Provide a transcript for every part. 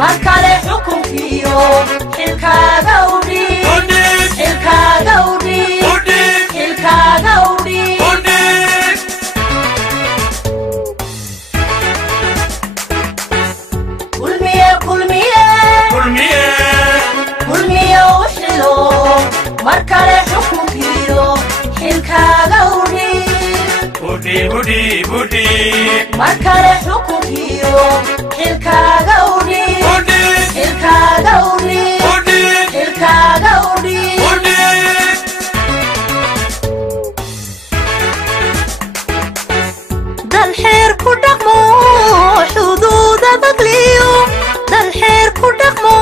markale xukunkiyo xilkaaga udhi kulmiye uxilo markale xukunkiyo xilkaaga udhi markale xukunkiyo xilkaaga udhi dal xeer ku dhaqmo xuduuda dagliyo dal xeer ku dhaqmo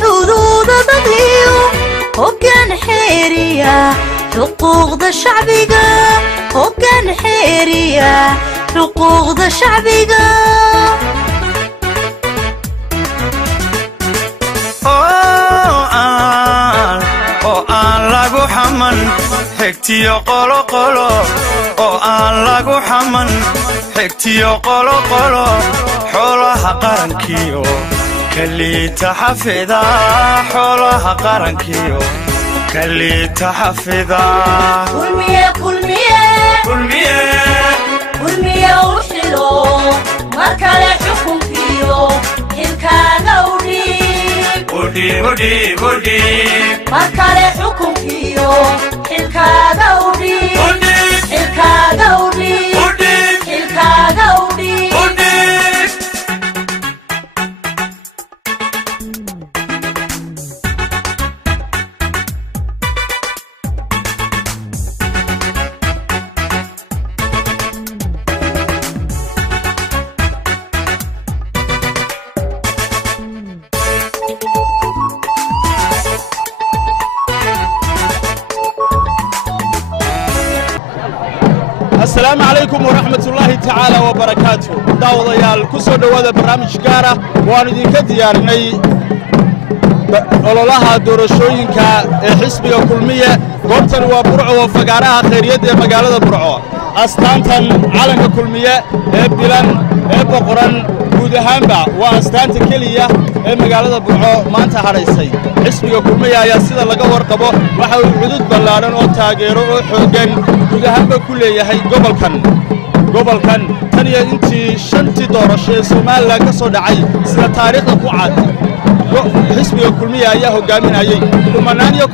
xuduuda dagliyo hoggaan xeeriya xuquuqda shacbiga hoggaan xeeriya xuquuqda shacbiga oo aan lagu xaman xigtiyo qolo oo aan lagu xaman xigtiyo qolo xoolaha qarankiyo kaliita xafida xoolaha qarankiyo kaliita xafida kulmiye uxilo markale xukunkiyo xilkaaga udhi markale xukunkiyo xilkaaga udhi السلام عليكم ورحمة الله تعالى وبركاته داوديال كسو دوادا برنامج كارا وانو دين كديارني ololaha doorashooyinka ee xisbiga kulmiye goobtan waa burco oo fagaaraha khayriyeed ee magaalada burco astaantan calanka kulmiye ee bilan ee boqoran guud ahaanba waa astaanta keliya ee magaalada burco maanta hadhaysay xisbiga kulmiye ayaa sida laga warqabo waxa uu cudud ballaaran oo taageero oo xooggan guud ahaanba ku leeyahay gobolkan tan iyo intii shantii doorasho ee Soomaaliland ka soo dhacay sida taariikhda ku cad xisbiga kulmiye ayaa hogaaminayay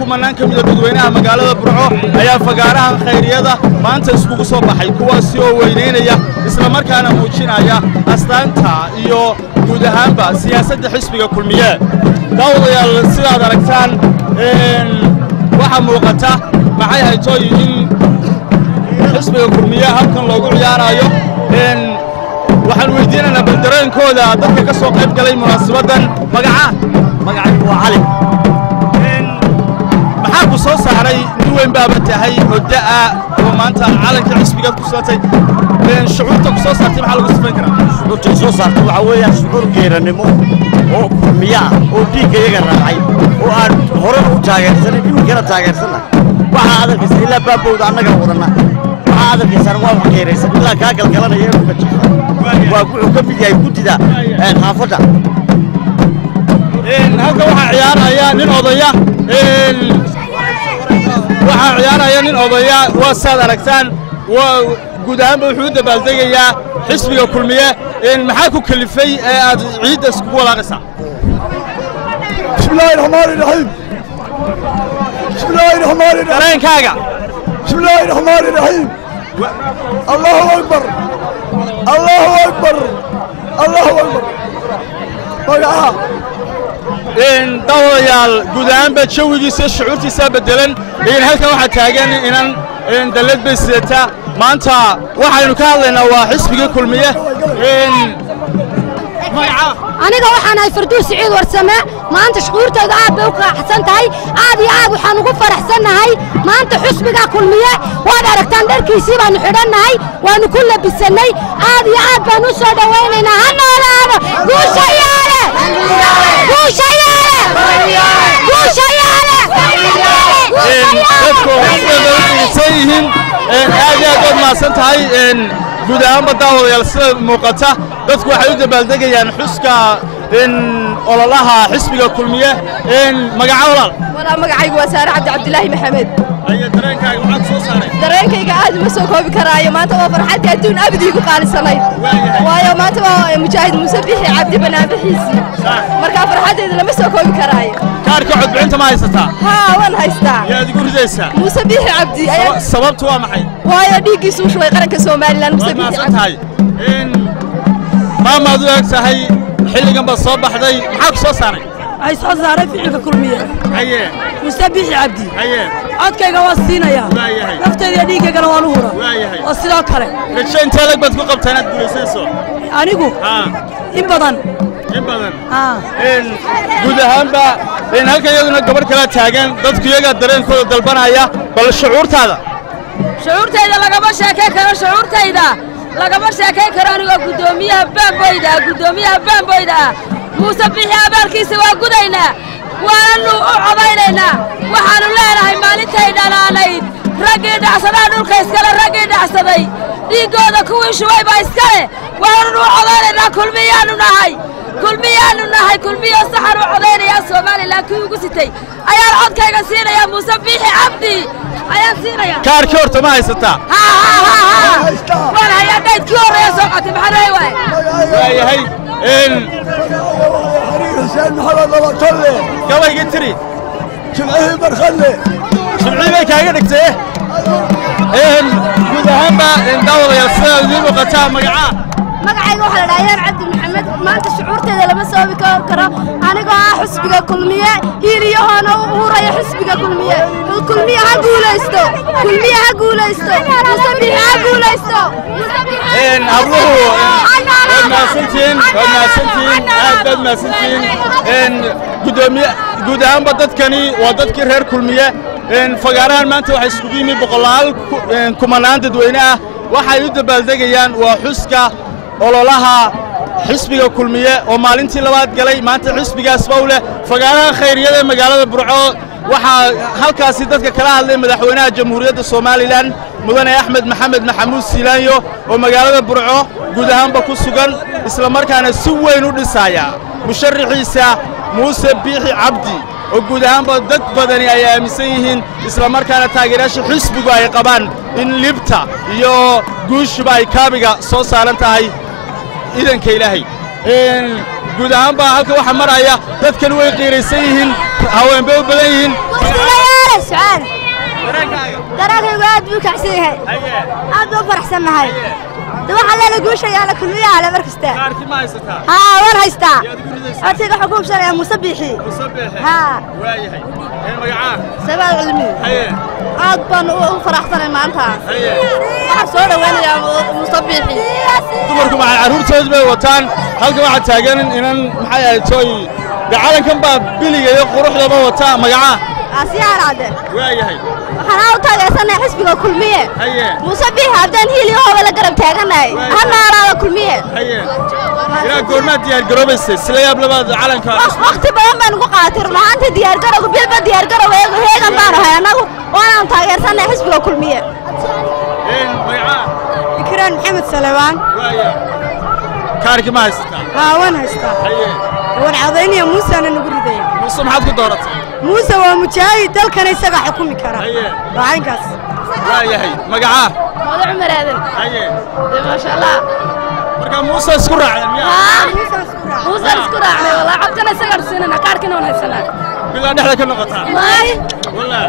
kumanaan ka mid ah dadweynaha magaalada burco ayaa fagaaraha khayriyada maanta iskugu soo baxay kuwaasi oo weyneynaya isla markaana muujinaya astaanta iyo guud ahaanba siyaasadda xisbiga kulmiye daawadayaal sidaad aragtaan waxa muuqata maxay haytooy in xisbiga kulmiye halkan loogu ciyaarayo waxaan weydiinaynaa baldareenkooda dadka ka soo qayb galay munaasabadan magacaygu waa cali maxaa ku soo saaray nin weyn baaba tahay hogga'a oo maanta calanka xisbigaad ku saatay shucuurta ku soo saartay maxaa lagu sifayn karaa shucuurta soo saartay waxa weeyaan shucuur geeranimo oo kulmiye ah oo dhiigga iyaga raacay oo aan horena u taageersanay iminkana taageersanna waxaa adalkiisa ilaa baabowda annaga wadanna waxaa adalkiisana waa waxgeeraysan ilaa kaa galgalanaya inuu ka jirta waa wuxuu ka mid yahay guddida xaafadda halka waxaa ciyaaraya nin odaya waa saad aragtaan waa guud ahaanba wuxuu u dabaaldegayaa xisbiga kulmiye maxaa ku kalifay ee aad ciidda iskugu walaaqaysaa bismillaahi raxmaani raxiim dareenkaaga bismillaahi raxmaani raxiim allahu akbar magaca daawadayaal guud ahaanba jawigiisa shucuurtiisa bedelan halkan waxaa taagan inan dallad bay sidataa maanta waxaynu ka hadlaynaa waa xisbiga kulmiye aniga waxaan ahay farduus ciid warsame maanta shucuurtayda aad bay u qaaxsan tahay aad iyo aad waxaan ugu faraxsannahay maanta xisbiga kulmiye waad aragtaan dharkiisii baanu xidhannahay waanu ku labisannay aad iyo aad baan u soo dhawaynaynaa ha noolaado guushayaale dadku waxay yihiin aad iyo aad mahadsan tahay guud ahaanba daawadayaal sida muuqata dadku waxay u dabaaldegayaan xuska ololaha xisbiga kulmiye magaca walaal walaa magacaygu waa Saare Cabdi Cabdilaahi Maxamed ayaa dareenkaaga waxaad soo saaray dareenkayga aad ma soo koobi karaayo maanta waa farxad adduun abadi igu qaalisanay waayo maanta waa mujaahid Muuse Bixi Cabdi banaabixiisi marka farxadeeda lama soo koobi karaayo kaarka codbixinta ma haysataa waan haystaa yaad igu ridaysaa Muuse Bixi Cabdi sababtu waa maxay waayo dhiigiisu u shubay qaranka Soomaaliland Muuse Bixi Cabdi maamaad u eg tahay xilligan baa soo baxday maxaa ku soo saaray ay soo saaray ficilka kulmiye haye Muuse Bixi Cabdi haye codkayga waa siinaya nafteeda dhiigaygana waa luhura oo sidoo kale rajo intee lag baad ku qabtaa inaad guulaysayso anigu in badan guud ahaanba halkan iyaduna gabadh kala taagan dadku iyagaa dareenkooda dalbanaya bal shucuurtaada lagama sheekayn karo shucuurtayda lagama sheekayn karo anigoo guddoomiyaha baamboyda Muuse Bixi abaalkiisa waa gudaynaa waanu u codaynaynaa waxaanu leenahay maalintay dhalaanayd raggii dhacsadaa dhulka iskale raggii dhacsaday dhiiggooda kuwii shubay baa iskale waanu u codaynaynaa kulmiyaanu nahay kulmiyo saxan u codaynayaa Soomaaliland kii ugu sitay ayaan codkayga siinayaa Muuse Bixi Cabdi ayaan siinayaa kaarkii horta ma haysataa waan hayaa dhaydkii horreeya soo qatay maxaa waayahay حسين محمد الله طلع gabayga tiri جمعيه برخلي jimcii bay kaaga dhigtay guud ahaanba daawadayaal sida idiin muuqataa magacayga waxaa la dhahaa Cabdi Maxamed maanta shucuurteeda lama soo karo anigoo xisbiga kulmiye hiiriyahoona u huraya xisbiga kulmiye ha guulaysto Muuse Bixi ha guulaysto habluhu waad mahadsantihiin aad baad mahadsantihiin guud ahaanba dadkani waa dadkii reer kulmiye fagaarahan maanta waxay isugu yimi boqolaal kumanaan dadweyne ah waxay u dabaaldegayaan waa xuska ololaha xisbiga kulmiye oo maalintii labaad galay maanta xisbigaas bawle fagaaraha khayriyada ee magaalada Burco waxaa halkaasi dadka kala hadlay madaxweynaha jamhuuriyadda Soomaaliland mudane Axmed Maxamed Maxamuud Siilaanyo oo magaalada Burco guud ahaanba ku sugan isla markaana si weyn u dhisaya musharaxiisa Muuse Bixi Cabdi oo guud ahaanba dad badani ay aaminsan yihiin isla markaana taageerayaasha xisbigu ay qabaan in libta iyo guushuba ay kaabiga soo saaran tahay idanka Ilaahay guud ahaanba halka waxa maraya dadkan way qiiraysan yihiin haween bay u badan yihiin dareenkayga aad buu kacsan yahay aad buu faraxsanahay waxa la guushayaa la kulmiyaa la markasta kaarkii ma haysataa waan haystaa codkayga xukuumsanaya Muuse Bixi waayahay magaca sabaal cilmi aad baan u faraxsanahay maanta waxa soo dhawaanaya Muuse Bixi dumarku ma caruurtooda bay wataan halka waxa taagan inan maxay ahayd tooy calankan baa biliga iyo quruxdaba wata magaca asiyaar ade waayahay waxaan u taageersanay xisbiga kulmiye Muuse Bixi Cabdi hiiliyaha la garab taaganahay hanaaraada kulmiye ila goorma diyaar garoobaysay sila yaab labaad calanka waqti badan baan ugu qaatay maanta diyaar garowga bilba diyaar garowga heegan baan ahay anagu waan taageersanay xisbiga kulmiye magaca Ikraan Maxamed Salawaan kaarkii ma haysataa waan haystaa waan cadaynaya Muuse ana nagu riday Muuse maxaad ku dooratay Muuse waa mujaahid dalkan isaga xukumi kara waankaas waayahay magaca Madax Umar Aadan ma sha Allah marka Muuse isku raacay Muuse isku raacay wallahi codkana isaga siinana kaarkina waan haysanaa bilaa dhexda ka noqotaa wallahi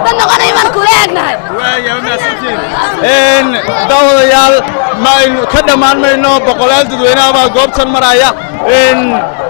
dan noqonay man ku leegnahay waayahay maasantiin daawadayaal ma aynu ka dhamaan mayno boqolaal dadweynaha baa goobtan maraya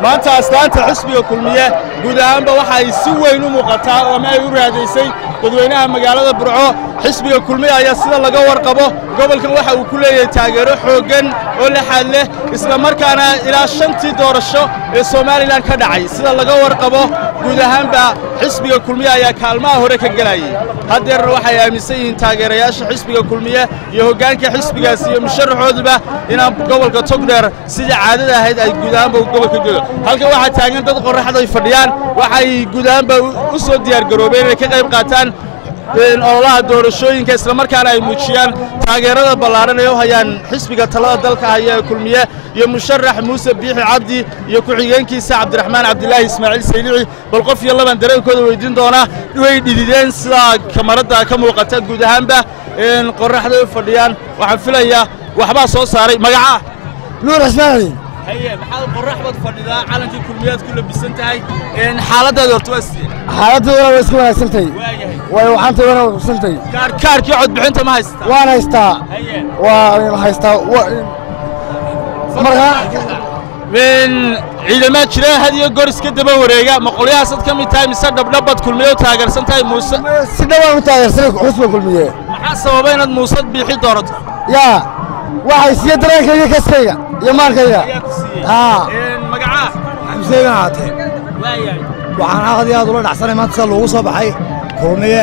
maanta astaanta xisbiga kulmiye guud ahaanba waxa ay si weyn u muuqataa oo ma ay u raadaysay dadweynaha magaalada Burco xisbiga kulmiye ayaa sida laga warqabo gobolkan waxa uu ku leeyahay taageero xooggan oo la xad leh isla markaana ilaa 5tii doorasho ee Soomaaliland ka dhacay sida laga warqabo guud ahaanba xisbiga kulmiye ayaa kaalmaha hore ka galayay hadeerna waxay aaminsan yihiin taageerayaasha xisbiga kulmiye iyo hoggaanka xisbigaas iyo musharaxooduba inaan gobolka Togdheer sida caadada ahayd ay guud ahaanba gobolka joogo halka waxa taagan dad qorraxda ay fadhiyaan waxay guud ahaanba u soo diyaar garoobeen inay ka qayb qaataan ololaha doorashooyinka isla markaana ay muujiyaan taageerada ballaaran ee u hayaan xisbiga talada dalka haya ee kulmiye iyo musharax muuse biixi cabdi iyo ku-xigeenkiisa cabdiraxmaan cabdilaahi ismaaciil saylici bal qof iyo laban dareenkooda weydiin doonaa way dhidideen sidaa kamarada ka muuqata guud ahaanba qorraxda u fadhiyaan waxaan filayaa waxbaa soo saaray magacaa nuur ismaaciil haye maxaad qorrax baad fadhidaa calankii kulmiyaad ku labisan tahay xaaladaada horta waa sidee xaaladooda waa isku wanaagsantahay way waxaantay wana wanaagsantahay kaarkii codbixinta ma haystaa waan haystaa waa haystaa markaa ciidamaad jira had iyo goor iska daba wareega ma qolyahaasaad ka mid tahay mise dhabdhabbaad kulmiye u taageersan tahay muuse si dhawaan u taageersanay xusba kulmiye maxaa sababa inaad muuse biixi doorato yaa waxay siiya dareenkayga kaskayga iyo maalkayga magacaa xuseygan haatee waxaan aad iyo aad ula dhacsanay maanta sida loogu soo baxay kulmiye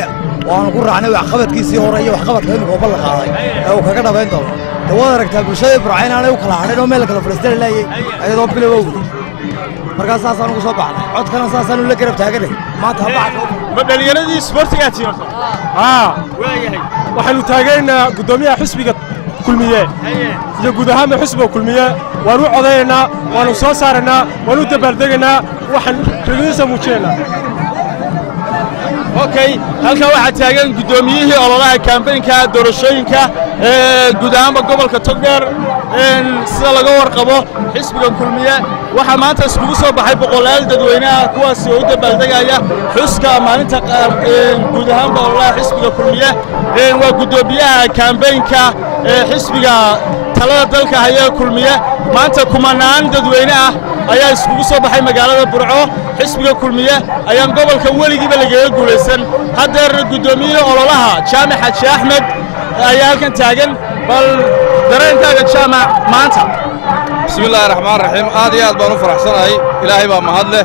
waanu ku raacnay waxqabadkiisii hore iyo waxqabadka imika bal la qaaday ee uu kaga dhabayn doono dawaad aragtaa bulshada burca inaanay u kala hadhin oo meel kala fadhiistay laayay ayadoo bilowowda markaas saasaan ugu soo baxnay codkana saasaanu la garab taaganay maanta habacad ma dhalinyaradii isboortigaa tiirto waayahay waxaanu taageeraynaa guddoomiyaha xisbiga kulmiye iyo guud ahaanba xisbiga kulmiye waanu codaynaa waanu soo saaraynaa waanu dabaaldegaynaa waxaan ragadiisa muujinaynaa okay halkan waxaa taagan guddoomiyihii ololaha kambaynka doorashooyinka guud ahaanba gobolka togdheer sida laga warqabo xisbiga kulmiye waxaa maanta iskugu soo baxay boqolaal dadweyne ah kuwaasi oo u dabaaldegaya xuska maalinta guud ahaanba ololaha xisbiga kulmiye waa guddoomiyaha kambaynka xisbiga talada dalka haya kulmiye maanta kumanaan dadweyne ah ayaa iskugu soo baxay magaalada burco xisbiga kulmiye ayaan gobolka weligiiba lagaga guulaysan haddeerna guddoomiyihii ololaha jaamac xaji axmed ayaa halkan taagan bal dareenkaaga jaamac maanta bismillaahi raxmaan raxiim aad iyo aad baan u faraxsanahay ilaahay baa mahad leh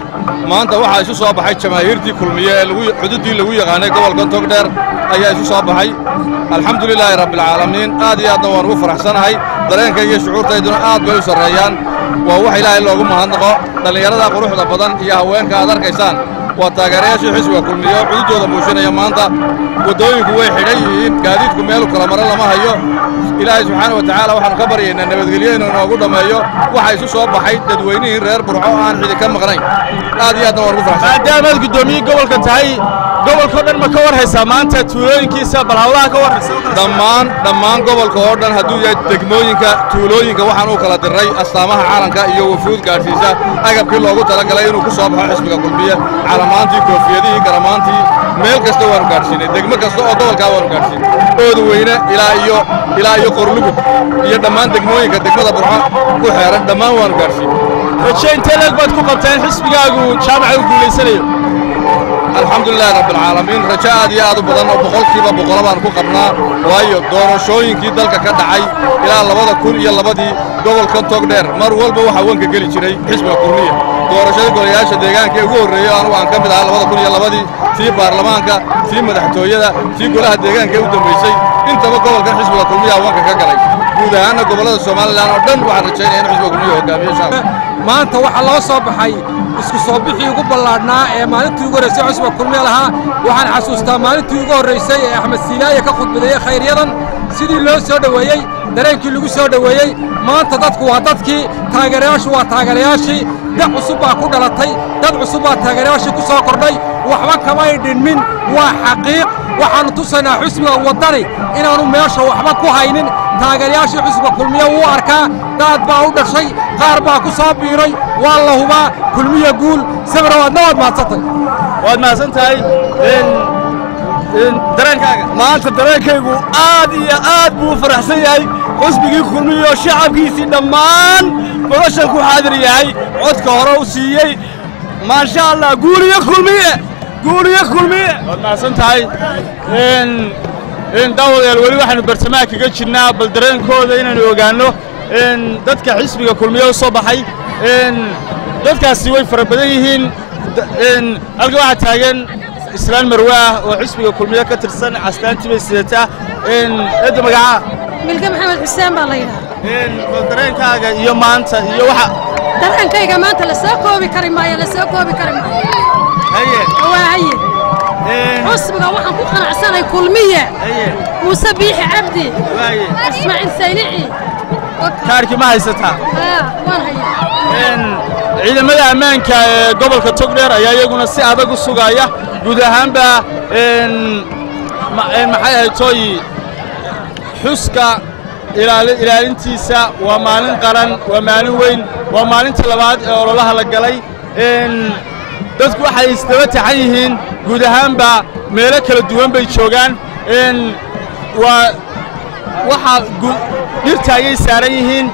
maanta waxaa isu soo baxay jamaahiirtii kulmiye ee xuduuddii lagu yaqaanay gobolka togdheer ayaa isu soo baxay alxamdulilaahi rabbilcaalamiin aad iyo aadna waan ugu faraxsanahay dareenkayga iyo shucuurtayduna aad bay u sarreeyaan waa wax ilaahay loogu mahadnaqo dhallinyarada quruxda badan iyo haweenka aad arkaysaan waa taageerayaashii xisbiga kulmiye oo xuduuddooda muujinaya maanta waddooyinku way xidhan yihiin gaadiidku meelu kala maro lama hayo ilaahay subxaana wa tacaala waxaanu ka baryaynaa nabadgelyo inuu noogu dhammeeyo waxaa isu soo baxay dadweynihii reer burco aan xidi ka maqnayn aad iyo aadna waan ugu faraxsan maadaamaad guddoomiye gobolka tahay gobolkao dhan ma ka war haysaa maanta tuulooyinkiisa bal hawlaha ka warraysa dhammaan gobolka oo dhan hadduu yahay degmooyinka tuulooyinka waxaan u kala dirray astaamaha calanka iyo wafuud gaadhsiisa agabkii loogu talagalay inuu ku soo baxo xisbiga kulmiye calamaantii koofiyadihii garamaantii meel kasta waanu gaadhsiinay degmo kasta oo gobolkaa waanu gaadhsiinay oodaweyne ilaa iyo qorlugud iyo dhammaan degmooyinka degmada burco ku xeeran dhammaan waanu gaadhsiinay raje intee leeg baad ku qabteen xisbigaagu jaamaca u guulaysanayo alxamdulilaahi rabbilcaalamiin rajo aad iyo aad u badan oo boqolkiiba boqolo baan ku qabnaa waayo doorashooyinkii dalka ka dhacay ilaa 2002 gobolkan togdheer mar walba waxaa wanka geli jiray xisbiga kulmiye doorashada golayaasha deegaanka ee ugu horreeyey anugu aan ka mid ahaa 2002 tii baarlamaanka tii madaxtooyada tii golaha deegaanka ee u dambaysay intaba gobolkan xisbiga kulmiye wanka ka galay guud ahaanna gobollada somalilan oo dhan waxaan rajaynaya in xisbiga kulmiye hogaamiyo shacabka maanta waxaa loo soo baxay isku soo bixii ugu ballaadhnaa ee maalintii ugu horraysay xisbiga kulmiye lahaa waxaan xasuustaa maalintii ugu horraysay ee axmed siilaaye ka khudbadeeyey khayryadan sidii loo soo dhoweeyey dareenkii lagu soo dhoweeyey maanta dadku waa dadkii taageerayaashu waa taageerayaashii dad cusub baa ku dhalatay dad cusub baa taageerayaashii ku soo kordhay waxba kamay dhinmin waa xaqiiq waxaannu tusaynaa xisbiga waddani inaannu meesha waxba ku haynin taageerayaashii xisbiga kulmiye wuu arkaa daad baa u dhashay qaar baa ku soo biiray waa la hubaa kulmiye guul sabra waadna waad mahadsantay waad mahadsan tahay dareenkaaga maanta dareenkaygu aad iyo aad buu u faraxsan yahay xusbigii kulmiye oo shacabkiisii dhammaan noloshan ku xaadir yahay codka hore u siiyey maasha allah guuliyo kulmiye waad mahadsan tahay daawadayaal weli waxaanu bartamaha kaga jirnaa bal dareenkooda inaanu ogaanno dadka xisbiga kulmiye u soo baxay dadkaasi way fara badan yihiin halka waxaa taagan islaan marwe ah oo xisbiga kulmiye ka tirsan castaantii bay sidataa eedda magacaa milka maxamed xuseen baa la yidhaha bal dareenkaaga iyo maanta iyo waxa dareenkayga maanta la soo koobi kari maayo haye waa haye xusbi xisbiga waxaan ku qanacsanay kulmiye muuse biixi cabdi ismaaciil saylici kaarkii ma haysataa waan hayaa ciidamada ammaanka ee gobolka togdheer ayaa iyaguna si adag u sugaya guud ahaanba maxay ahayd tooy xuska ilaalintiisa waa maalin qaran waa maalin weyn waa maalinta labaad ee ololaha la galay dadku waxay isdaba taxan yihiin guud ahaanba meelo kala duwan bay joogaan waxa dhirta ayay saaran yihiin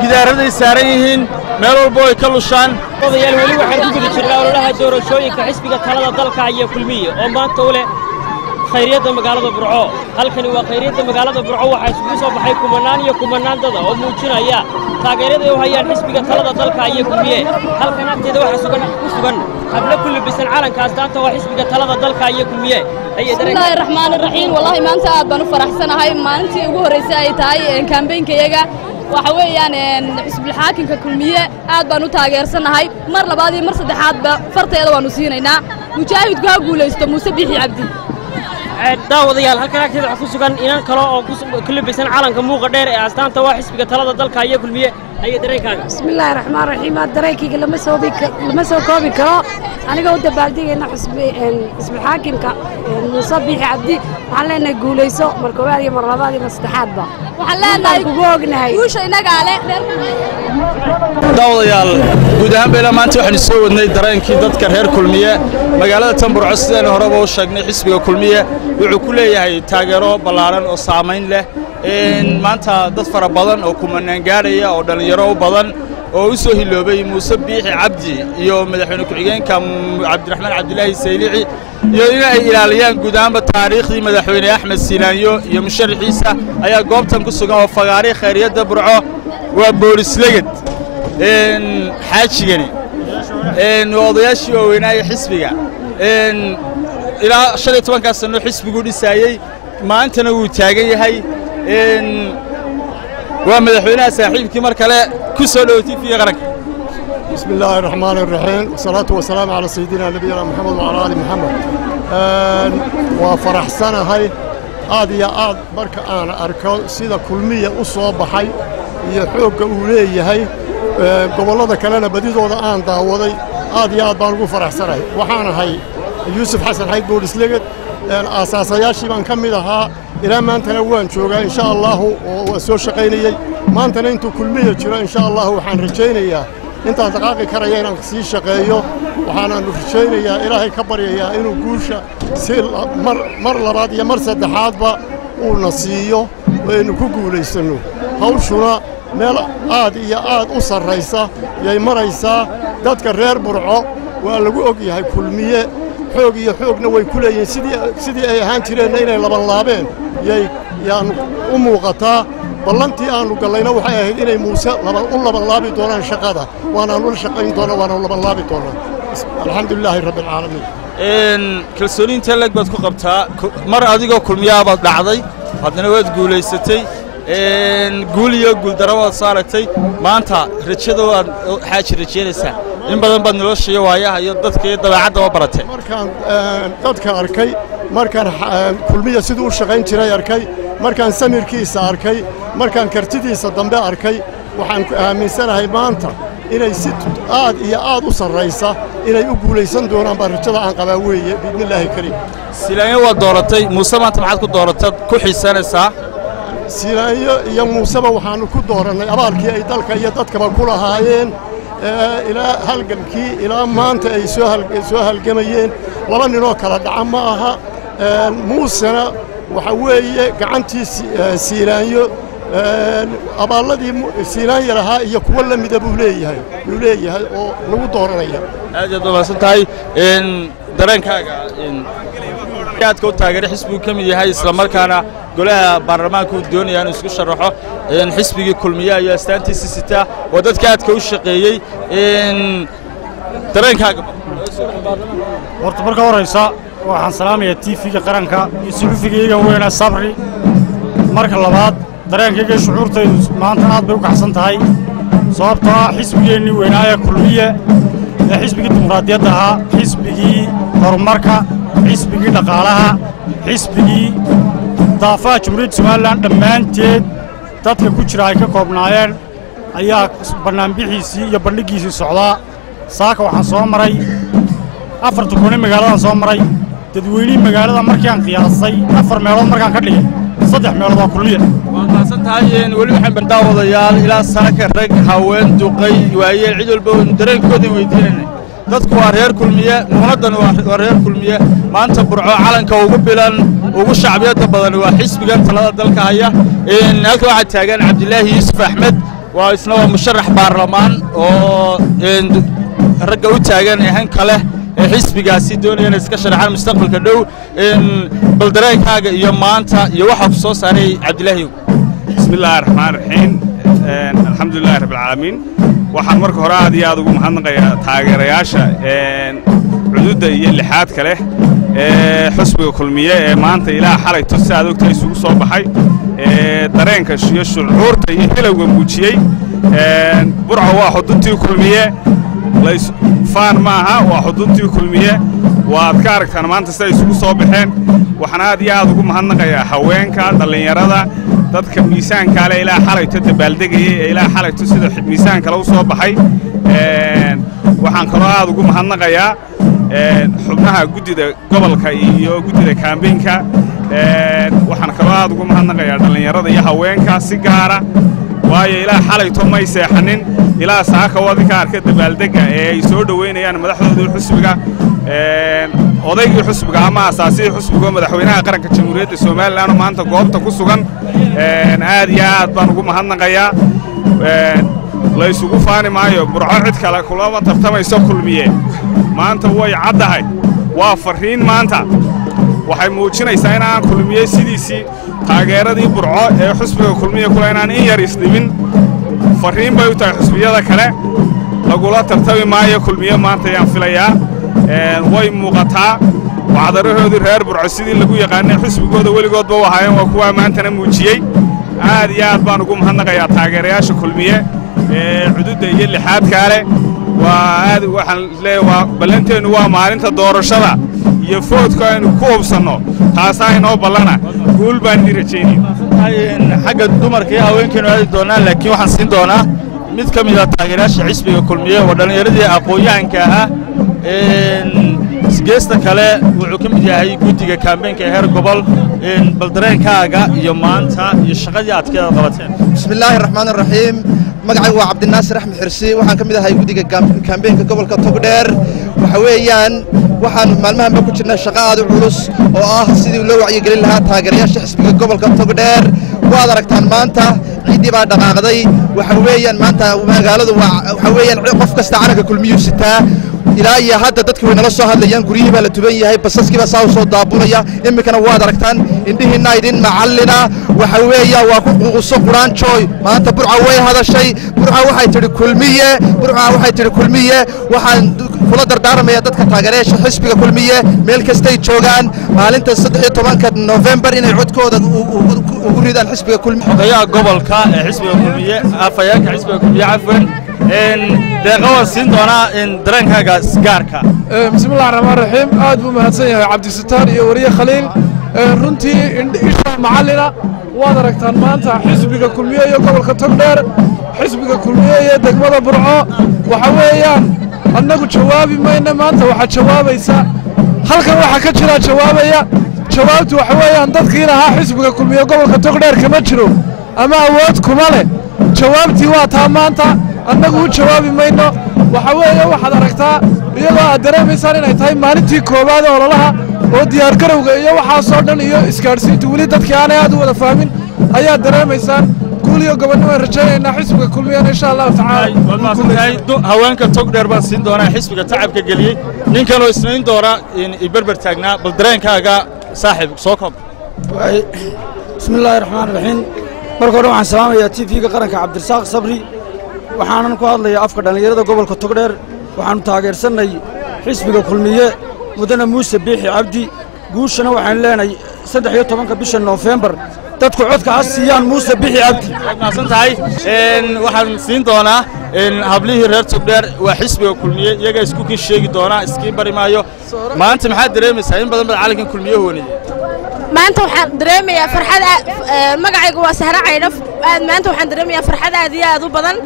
gidaaraday saaran yihiin meel walba ay ka lushaan odayaal weli waxaan ku guda jirnaa ololaha doorashooyinka xisbiga talada dalka iyo kulmiye oo maanta u leh khayriyadda magaalada burco halkani waa khayriyadda magaalada burco waxaa isugu soo baxay kumanaan iyo kumanaan dada oo muujinaya taageerada ay u hayaan xisbiga talada dalka iyo kulmiye halkan agteeda waxaa ku sugan hablo ku labisan calanka astaanta waa xisbiga talada dalka iyo kulmiye bismillaahi raxmaani raxiim wallahi maanta aad baan u faraxsanahay maalintii ugu horreysay ay tahay kaambeynkayaga waxa weeyaan xisbul xaakimka kulmiye aad baan u taageersanahay mar labaad iyo mar saddexaadba farteeda waanu siinaynaa mujaahidku ha guulaysto muuse biixi cabdi daawadayaal halkan agteeda waxaa ku sugan inan kale oo ku labisan calanka muuqa dheer ee astaanta waa xisbiga talada dalka iyo kulmiye ayaa dareenkaaga bismillaahi raxmaani raxiim dareenkayga lama soo koobi karo aniga u dabaaldegayna xisbul xaakimka muuse biixi cabdi waxaan leenahay guulayso mar koowaad iyo mar labaad iyo mar saddexaadba waxaan leenahay kugu ognahay guusha inagaa leh daawadayaal guud ahaanba ilaa maanta waxaanu soo wadnay dareenkii dadka reer kulmiye magaalada Tanburco sidaan horeba u sheegnay xisbiga kulmiye wuxuu ku leeyahay taageero ballaaran oo saamayn leh maanta dad fara badan oo kumanaan gaaraya oo dhalinyaro u badan oo u soo hiloobay muuse biixi cabdi iyo madaxweyne ku-xigeenka cabdiraxmaan cabdilaahi saylici iyo inay ilaaliyaan guud ahaanba taariikhdii madaxweyne axmed siilaanyo iyo musharaxiisa ayaa goobtan ku sugan oo fagaari khayriyadda burco waa boolis leged xaajigani waa odayaashii waaweynaaye xisbiga ilaa 15 sano xisbigu dhisaayey maantana wuu taagan yahay waa madaxweynaha saaxiibkii mar kale ku soo dhawatay fi qaranka بسم الله الرحمن الرحيم والصلاة والسلام على سيدنا نبينا محمد وعلى آل محمد وفرح سنة هاي آدي آد بركة أنا أركو سيدا كلمية أصوب حي يحوق أولي هاي قبل الله كلنا بديد وضع آن داوضي آدي آد بانقو فرح سنة وحانا هاي يوسف حسن هاي قول سلقت أساسياشي بان كمدها إلى ما أنت نوان شوقا إن شاء الله وسوى شقيني ما أنت ننتو كلمية جرا إن شاء الله وحان رجيني أنت دقائق كريان سي شقيو وحنا نرجيني إلهي كبر يا إنه جوشة سيل مر لبعض يا مر سدحات با ونصيو وإنه كقول يسنو هوشنا مال عاد يا عاد أسر رئيسة يا مريسة دتك الرير برعو وألقوا هاي كلمية حوقنا ويكلين سيدي أي هانترين إلى لبلابين يا أموقتا ballantii aanu galayna waxay ahayd inay muuse u labanlaabi doonaan shaqada waana la shaqayn doona waana labanlaabi doona alxamdulilaahi rabbil caalamiin kalsooniinta lag baad ku qabtaa mar adigoo kulmiyaa baad dhacday haddana waad guulaysatay guul iyo guuldaro waad saaragtay maanta rajada waad xaaji rajeynaysaa in badan baad noloshiiyo waayaha iyo dadka iyo dabeecadda waa baratay markaan dadka arkay markaan kulmiya siduu u shaqayn jiray arkay markaan samirkiisa arkay markaan kartidiisa dambe arkay waxaan aaminsanahay maanta inay si aad iyo aad u sarraysa inay u guulaysan doonaan baa rajada aan qabaa weeye biidnillaahi kariim siilaanyo waa dooratay muuse maanta maxaad ku dooratad ku xiisanaysaa siilaanyo iyo muuseba waxaanu ku doorannay abaalkii ay dalka iyo dadkaba ku lahaayeen ilaa halgankii ilaa maanta ay soo halgamayeen laba ninoo kala dhaca ma aha muusena waxa weeye gacantii siilaanyo abaalladii siilaanya lahaa iyo kuwo la mida buu leeyahay oo lagu dooranaya aad iyo wanaagsan tahay dareenkaaga aadka u taageeray xisbigu ka mid yahay isla markaana golaha baarlamaanka uu doonaya inuu isku sharaxo xisbigii kulmiye iyo astaantiisa sita oo dadka aadka u shaqeeyey dareenkaaga horta marka horeysa waxaan salaamayaa TV-ga qaranka iyo suxufiga weena sabri marka labaad dareenkayga shucuurtaydu maanta aad bay u kacsan tahay sababtoo ah xisbigeenni weynaaye kulmiye ee xisbigii dimuqraadiyadda ahaa xisbigii horumarka xisbigii dhaqaalaha xisbigii daafaha jamhuuriyadda somalilan dhammaanteed dadka ku jira ay ka koobnaayeen ayaa bannaanbixiisii iyo bandhiggiisii socdaa saaka waxaan soo maray 4 kuni magaaladaan soo maray dadweynihii magaalada markaan qiyaasay 4 meelood markaan ka dhigay 3 meelood waa kulmiye waad mahadsan tahay weli waxaan bandaawadayaal ilaa saaka rag haween duqay waayeel cid walba dareenkoodii weydiinayna dadku waa reer kulmiye munadan waa reer kulmiye maanta burco calanka ugu bilan ugu shacbiyada badan waa xisbigan talada dalka haya halka waxaa taagan cabdilaahi yuusuf axmed waa isna waa musharax baarlamaan oo ragga u taagan han kale xisbigaasi doonaya inay iska sharaxaan mustaqbalka dhow bal dareenkaaga iyo maanta iyo waxa ku soo saaray cabdilaahi bismillaahi raxmaani raxiim alxamdulilaahi rabbil caalamiin waxaan marka hore aad iyo aad ugu mahadnaqayaa taageerayaasha cududda iyo lixaad kale xisbiga kulmiye ee maanta ilaa xalay tus aad ogtay isugu soo baxay dareenka iyo shucuurta iyo hilowga muujiyey burco waa xuduntii kulmiye faan maaha waa xuduntii kulmiye waad ka aragtaan maanta sida isugu soo baxeen waxaan aad iyo aad ugu mahadnaqayaa haweenka dhallinyarada dadka miisaanka leh ilaa xalayto dabaaldegayay ee ilaa xalayto sida miisaan kale u soo baxay waxaan kaloo aad ugu mahadnaqayaa xubnaha guddida gobolka iyo guddida kaambeynka waxaan kaloo aad ugu mahadnaqayaa dhallinyarada iyo haweenka si gaara waayo ilaa xalayto may seexanin ilaa saaka wadinka arka dabaaldega ee ay soo dhoweynayaan madaxdoodii xisbiga odaygii xisbiga ama asaasihii xisbiga madaxweynaha qaranka jamhuuriyadda somalilan oo maanta goobta ku sugan aad iyo aad baan ugu mahadnaqayaa la isugu faani maayo burco cid kale kulama tartamayso kulmiye maanta way caddahay waa farriin maanta waxay muujinaysaa inaan kulmiye sidiisii taageeradii burco ee xisbiga kulmiye kule inaan in yar isdhimin farriin bay u tahay xisbiyada kale lagula tartami maayo kulmiye maanta ayaan filayaa way muuqataa wacdarahoodii reer burco sidii lagu yaqaanay xisbigooda weligoodba u ahaayeen waa kuwaa maantana muujiyey aad iyo aad baan ugu mahadnaqayaa taageerayaasha kulmiye cududda iyo lixaadkaa leh waa aad waxaan leeyahay waa ballanteennu waa maalinta doorashada iyo foodka aynu ku hubsanno taasaa inoo ballana guul baan idin rajaynaya xagga dumarka iyo haweenkeenu aadi doonaa laakiin waxaan siin doonaa mid ka mid ah taageerayaasha xisbiga kulmiye oo dhallinyaradii aqoon-yahanka ahaa geesta kale wuxuu ka mid yahay guddiga kaambeynka ee heer gobol bal dareenkaaga iyo maanta iyo shaqadii aad keeda qabateen bismillaahi raxmaani raxiim magacaygu waa cabdinaasir axmed xirsi waxaan ka mid ahay guddiga kaambeynka gobolka togdheer waxa weeyaan waxaan maalmahanba ku jirnaa shaqo aad u culus oo ah sidii loo wacyigelin lahaa taageerayaasha xisbiga gobolka togdheer waad aragtaan maanta ciiddii baa dhaqaaqday waxa weeyaan maanta magaaladu waxa weeyaan qof kasta calanka kulmiyuu sitaa ilaa iyo hadda dadkii way nala soo hadlayaan guryihii baa la tuban yahay basaskii baa saa u soo daabulaya iminkana waad aragtaan indhihiinna idin macallina waxa weeya waa ku quuquso quraanjooy maanta burca way hadashay burca waxay tidhi kulmiye waxaan kula dardaarmaya dadka taageerayaasha xisbiga kulmiye meel kastay joogaan maalinta 13 November inay codkooda ugu ridaan xisbiga kulmiye odayaha gobolka ee xisbiga kulmiye afayeenka xisbiga kulmiye cafwan deeqawan siin doonaa dareenkaaga gaarka bismillahi raxmaani raxiim aad buu mahadsan yahay cabdisataar iyo wariye khaliil runtii isha macallina waad aragtaan maanta xisbiga kulmiye iyo gobolka togdheer xisbiga kulmiye iyo degmada burco waxa weeyaan annagu jawaabi mayna maanta waxaa jawaabaysa halkan waxaa ka jira jawaabaya jawaabtu waxa weeyaan dadkii lahaa xisbiga kulmiye gobolka togdheer kama jiro ama awood kuma leh jawaabtii waa taa maanta annagu u jawaabi mayno waxa weeye waxaad aragtaa iyadoo aad dareemaysaan inay tahay maalintii koowaad ololaha oo diyaargarowga iyo waxaasoo dhan iyo isgaadhsiintu weli dadkii aanay aad u wada fahmin ayaad dareemaysaan guul iyo gobonnimo aan rajaynaynaa xisbiga kulmiyana insha allahu tacaala haweenka togdheer baan siin doonaa xisbiga tacabka geliyey ninkanoo isnayn doona iberber taagnaa bal dareenkaaga saaxiib soo koob bismillaahi raxmaani raxiim marka hore waxaan salaamayaa tv-ga qaranka cabdirasaaq sabri waxaanan ku hadlayaa afka dhallinyarada gobolka togdheer waxaannu taageersannay xisbiga kulmiye mudane muuse biixi cabdi guushana waxaan leenahay 13 bisha Noofembar dadku codka ha siiyaan muuse bixi cabdi maasan tahay waxaan siin doonaa hablihii reer togdheer waa xisbiga kulmiye iyaga isku kin sheegi doonaa iskii bari maayo maanta maxaad dareemaysaa in badan bad calankan kulmiye hooniyey maanta waxaan dareemayaa farxad magacaygu waa Sahra Caydhaf maanta waxaan dareemayaa farxad aad iyo aad u badan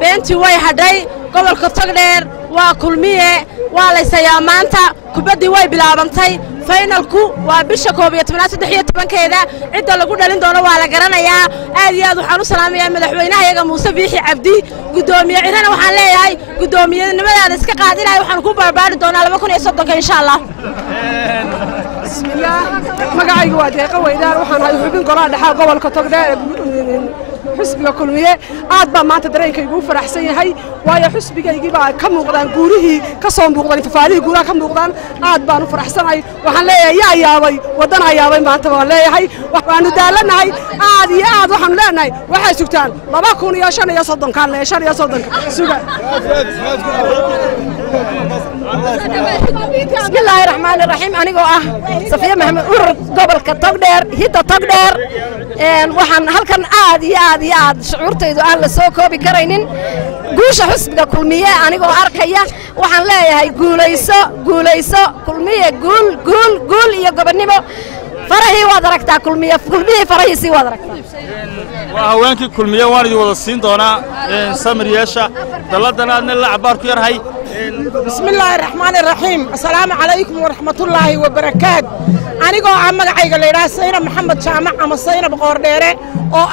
beentii way hadhay gobolka Togdheer waa kulmiye waa la isayaa maanta kubaddii way bilaabantay finalku waa bisha 13-13keeda cidda lagu dhalin doono waa la garanayaa aad iyo aad waxaan u salaamayaa madaxweynaha iyaga Muuse Biixi Cabdi gudoomiye cirana waxaan leeyahay gudoomiyadnimadaada iska qaadinay waxaan ku barbaari doonaa 2030 insha Allah magacaygu waa deeqa weydaan waxaan ahay xubin golaha dhexe gobolka Togdheer xisbiga kulmiye aad baa maanta dareenkaygu u faraxsan yahay waayo xisbigaygii baa ka muuqdaan guurihii ka soo muuqdaan fafaarihii guuraha ka muuqdaan aad baan u faraxsanahay waxaan leeyahay yaa yaabay waddan yaabay maanta waan leeyahay waxaanu daalanahay aad iyo aad waxaanu leenahay waxay sugtaan 2035 kan le 35 suga بسم الله الرحمن الرحيم أنا جوا صفية محمد قبل كتقدر هيدا تقدر وحن هل كان عاد شعورته إذا أهل السوق بكرينين جوش حسب كلمية أنا جوا أركيا وحن لا هي قوليسو كلمية قول يا قبني بو فرحي وادركتا كلمية فرحي سي وادركتا وهوانك كلمية واردي وضسين دونا سمر ياشا دلدنا أن العبار كيرهاي بسم الله الرحمن الرحيم السلام عليكم ورحمة الله وبركاته أنا جو عمك عيق اللي سينا محمد شامع عم سينا بقرديره أو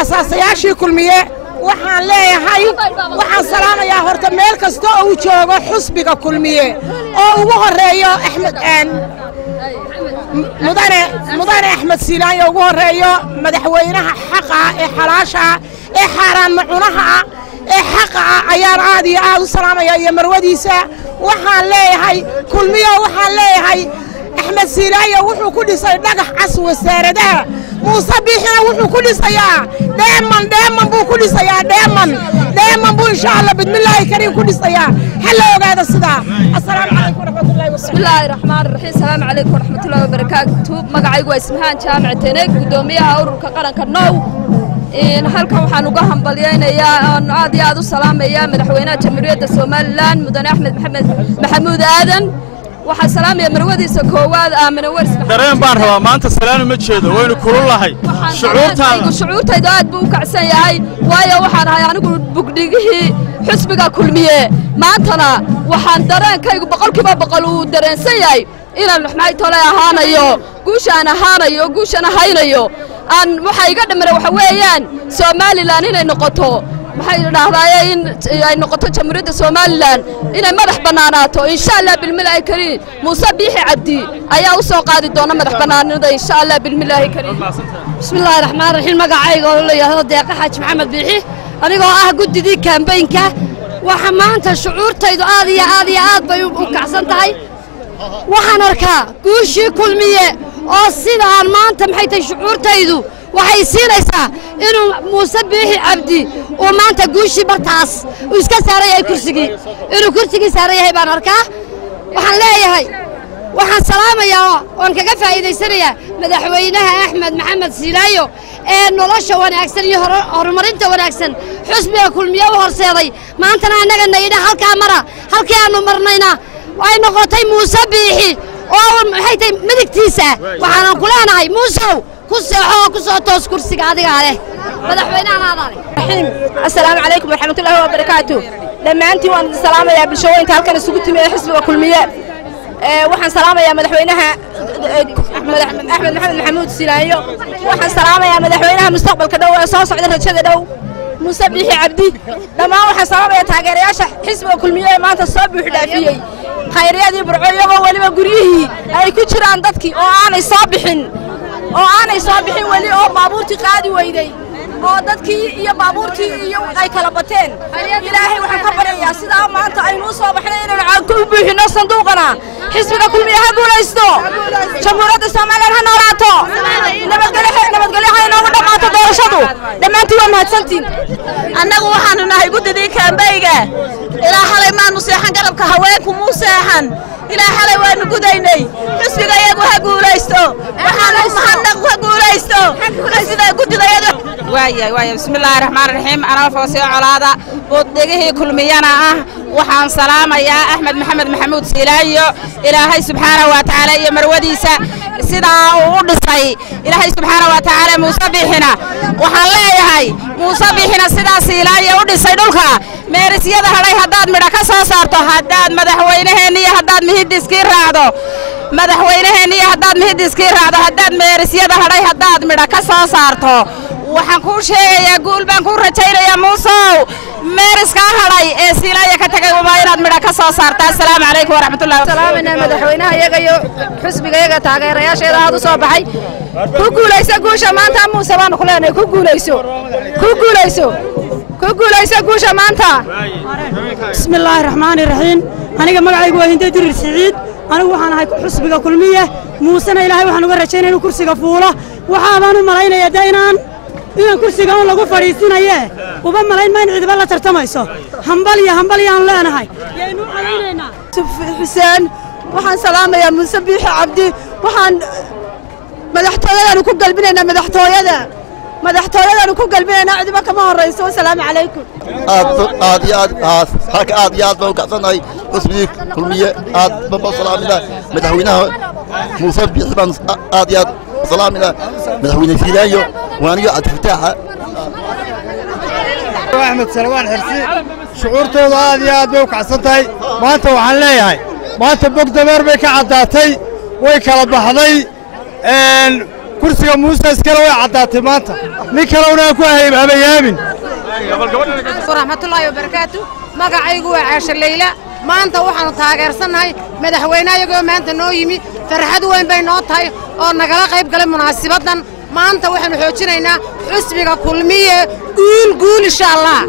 أساسياشي كلمية waxaan leeyahay waxaan salaamayaa horta meel kasta oo uu joogo xusbiga kulmiye oo ugu horeeyo Axmed mudane Axmed Siilaayo ugu horeeyo madaxweynaha xaqa ee xalaasha ee xaraan macunaha ee xaqa ayaan aad iyo aad u salaamayaa iyo marwadiisa waxaan leeyahay kulmiye waxaan leeyahay Axmed Siilaayo wuxuu ku dhisay dhagax cas wasaaradaha Muuse Biixina wuxuu ku dhisayaa dheeman buu ku dhisayaa dheeman buu insha Allah bismillaahi kariim ku dhisayaa hal ogaada sidaa assalaamu calaykum waraxmatullaahi bismillaahi raxmaani raxiim assalaamu calaykum waraxmatullaahi wabarakaatu magacaygu waa Ismahaan Jaamac Teneeg gudoomiyaha ururka qaranka Now halkan waxaan uga hambalyeeynaa aad iyo aad u salaamayaa madaxweynaha jamhuuriyadda Soomaaliland mudane Axmed Maxamuud Aadan waxaan salaamayaa marwadiisa koowaad aamina waris dareen baan rabaa maanta salaano ma jeedo waynu kululahay shucuurtayda aad buu u kacsan yahay waayo waxaan ahay anigu bugdhigihii xisbiga kulmiye maantana waxaan dareenkaygu 100% uu dareensan yahay inaan maxay tole ahaanayo guushaan haynayo aan waxa iga dhammaanay waxa weeyaan Soomaaliland inay noqoto maxay dhahdaayeen in ay noqoto jamhuuriyadda Soomaaliland inay madax banaanaato insha Allah bilmilaahi kariim Muuse Biixi Cabdi ayaa u soo qaadi doona madax banaanida insha Allah bilmilaahi kariim bismillaahi raxmaani raxiim magacayga oo la yiraahdo Deeqa Xaaji Maxamed Biixi anigoo ah guddigii campaign-ka waxa maanta shucuurtaydu aad iyo aad bay u kacsan tahay waxaan arkaa guushii kulmiye oo sidaan maanta maxay tahay shucuurtaydu waxay siinaysaa inuu Muuse Biixi Cabdi oo maanta guushii bartaas uu iska saaray kursigii saaray baan arkaa waxaan leeyahay waxaan salaamayaa oo kaga faa'iideysanayaa madaxweynaha Axmed Maxamed Siilaayo ee nolosha wanaagsan iyo horumarinta wanaagsan xisbiga kulmiye u horseeday maantana anaga nayda halka aanu marnayna ay noqotay Muuse Biixi oo maxay tahay midigtiisa waxaan ku leenahay Muuse ku soo toos kursiga adiga leh madaxweynaha raxiim assalaamu calaykum waraxmatullaahi wabarakaatuh dhammaantiin waan salaamayaa bulshooyinka halkan isugu timid xisbiga kulmiye waxaan salaamayaa madaxweynaha Axmed Maxamuud Siilaayo waxaan salaamayaa madaxweynaha mustaqbalka dhow ee soo socda rajada dhow Muuse Biixi Cabdi dhammaan waxaan salaamayaa taageerayaasha xisbiga kulmiye ee maanta soo buux dhaafiyay khayriyadii burco iyagoo waliba guryihii ay ku jiraan dadkii oo aanay soo bixin wali oo baabuurtii qaadi weyday oo dadkii iyo baabuurtii iyo ay kala bateen ilaahay waxaan ka baryayaa sidaa maanta aynu soo baxnay inaan caan ku buuxino sanduuqana xisbiga kulmiye ha guulaysto jamhuuriyadda Soomaaliland ha noolaato nabadgelyo ha inoogu dhammaato doorashadu dhammaantiin waa mahadsantiin annagu waxaanu nahay guddidii kaambayga ilaa xalay maanu seexan waxaan garabka haweenku muuseexan ilaa xalay waanu gudaynay xusbiga iyagu ha guulaysto waxaanu mahadnaq ha guulaysto xusbiga gudidayada waaya bismillaahi raxmaani raxiim anaa foosio colaada boodegihii kulmiyana ah waxaan salaamayaa axmed maxamed maxamuud siilaayo ilaahay subxaanahu wa tacaala iyo marwadiisa sidaa uu u dhisay ilaahay subxaanahu wa tacaala muuse biixina waxaan leeyahay muuse biixina sidaa siilaayo u dhisay dhulka meerisyada hadhay haddaad midha ka soo saarto haddaad madaxweynaheenna iyo haddaad mihidiskii raacdo madaxweynaheenna iyo haddaad mihidiskii raacdo haddaad meerisyada hadhay haddaad midha ka soo saarto waxaan kuu sheegayaa guul baan kuu rajaynayaa muusow meeriskaa hadhay ee siilaayo ka tagay waa inaad midha ka soo saarta assalaamu calaykum waraxmatullahi salaamina madaxweynaha iyaga iyo xusbiga iyaga taageerayaasheeda aad u soo baxay ku guulayso guusha maanta muuse baanu ku leenahay ku guulayso guusha maanta bismillaahi raxmaani raxiim aniga magacaygu waa hinde dirir siciid anigu waxaan ahay xusbiga kulmiye muusena ilaahay waxaan uga rajaynaya inuu kursiga fuulo waxaabaan u malaynayaa de inaan kursiga un lagu fadhiisinaye uba malayn ma in cidiba la tartamayso hambalyaan leenahay yaynu calaynaynaa xuseen waxaan salaamayaa muuse biixi cabdi waxaan madaxtooyadaanu ku galbinaynaa madaxtooyadaanu ku galbinaynaa cidiba kama horrayso wasalaamu calaykum aad iyo aad halka aad iyo aad baan u kacsanahay xusbigii kulmiye aad baan salaaminaa madaxweynaha muuse biixi baan aad iyo aad salaaminaa madaxweyne fiilaayo waaniyo cabdifataaxa axmed salwaan xirsi shucuurtooda aad iyo aad bay u kacsan tahay maanta waxaan leeyahay maanta bog dameer bay ka caddaatay way kala baxday kursiga muuse iskale way caddaatay maanta nin kalewna aan ku habayaamin waraxmatullaahi wabarakaatu magacaygu waa caasha leyla maanta waxaanu taageersannahay madaxweynaha iyagoo maanta noo yimi farxad weyn bay noo tahay oo nagala qayb galay munaasibaddan maanta waxaanu xoojinaynaa xusbiga kulmiye guul insha allah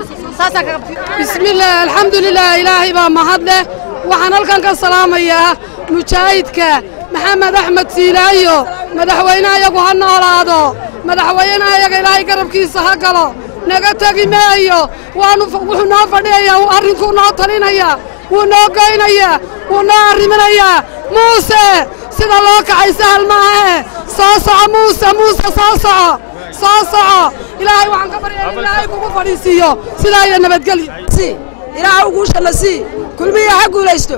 bismillaah alxamdulilah ilaahay baa mahad leh waxaan halkan ka salaamayaa mujaahidka maxamed axmed siilaayo madaxweynaha iyagu ha noolaado madaxweynaha iyaga ilaahay garabkiisa ha galo naga tegi maayo wuxuu noo fadhiyayaa arrinkuu noo talinayaa wuu noo goynayaa wuu noo arriminayaa muuse sida loo kacay sahal maahe soo soco muuse soo soco ilaahay waxaan ka baryaa in ilaahay kugu fadhiisiiyo sidaa iyo nabadgelyo ilaaha uguushana sii kulmiya ha guulaysto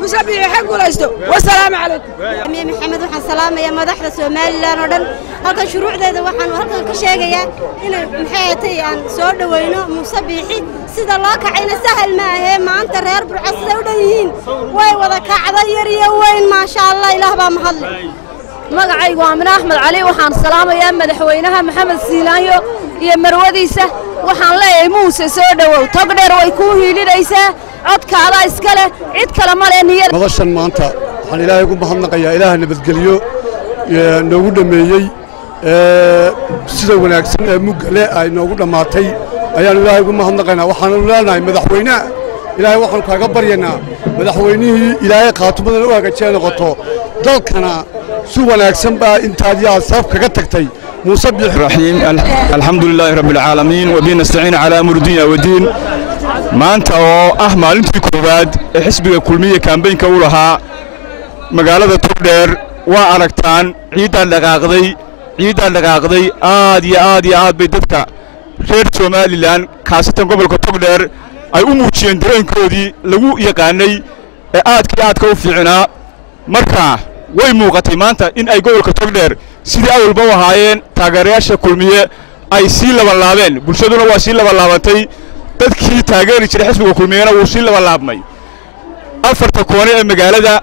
muuse biixi ha guulaysto wasalaamu calaykum maxamed waxaan salaamayaa madaxda somalilan oo dhan halkan shuruucdeeda waxaan halkan ka sheegayaa inay maxay tahay aan soo dhaweyno muuse biixi sida loo kacayna sahal ma ahee maanta reer burco siday u dhan yihiin way wada kacda yar iyo weyn maasha allah ilaah baa mahadle magacaygu waa Amina Axmed Cali waxaan salaamayaa madaxweynaha Maxamed Siilaayo iyo marwadiisa waxaan leeyahay muuse soo dhawow togdheer way ku hiilinaysaa codkaada iska leh cid kale ma leh niyad madashan maanta waxaan ilaahay ugu mahadnaqayaa ilaaha nabadgelyo noogu dhameeyey sida wanaagsan ee mugale ay noogu dhammaatay ayaan ilaahay ugu mahadnaqaynaa waxaanu leenahay madaxweynaha ilaahay waxaan kaaga baryaynaa madaxweynihii ilaahay qaatumadan u hagaajiyay noqoto dalkana si wanaagsan baa intaad yaa sabab kaga tagtay موسى الرحيم الحمد لله رب العالمين وبه نستعين على أمور الدنيا والدين ما أنت maalintii koowaad ee xisbiga kulmiye kaambeynka u lahaa magaalada Togdheer waa aragtaan ciidan dhaqaaqday aad iyo aad bay dadka reer Somaliland kaasatan gobolka Togdheer ay u muujiyeen dareenkoodii lagu yaqaanay ee aadka u fiicnaa marka way muuqatay maanta in ay gobolka Togdheer sidii awalba wahaayeen taageerayaasha kulmiye ay sii labanlaabeen bulshaduna waa sii labanlaabatay dadkii taageeri jiray xisbiga kulmiyana wuu sii labanlaabmay afarta koone ee magaalada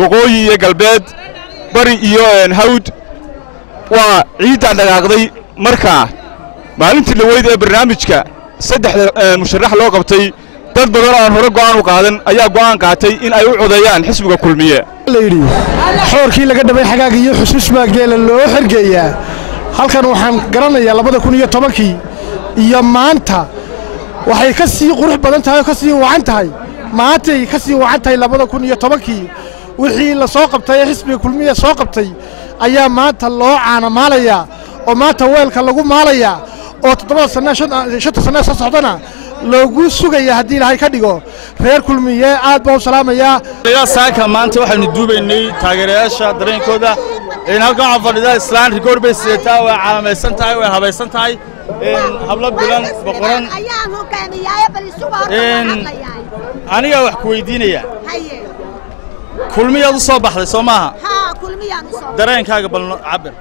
waqooyi iyo galbeed bari iyo hawd waa ciidan dhaqaaqday marka maalintii dhaweyd ee barnaamijka saddexda musharax loo qabtay dad badan oo hore go'aan u qaadan ayaa go'aan qaatay in ay u codeeyaan xisbiga kulmiye leeyri xoorkii laga dhabay xagaaga iyo xusuus baa geela loo xirgeeyaa halkan waxaan garanayaa 2010kii iyo maanta waxay ka sii qurux badan tahay ka sii wacan tahay maantay ka sii wacan tahay 2010kii wixii la soo qabtay xisbiga kulmiye soo qabtay ayaa maanta loo caanamaalaya oo maanta weelka lagu maalaya oo 7 sano soo socdana loogu sugaya haddii ilaahay ka dhigo reer kulmiye aad baan u salaamayaa saaka maanta waxaanu duubaynay taageerayaasha dareenkooda halkan waxaa fadhida islaan rikoor bay sidataa way calaamaysan tahay way habaysan tahay hablo bilan boqoran aniga wax ku weydiinaya kulmiyaad u soo baxday soo maaha dareenkaaga bal cabir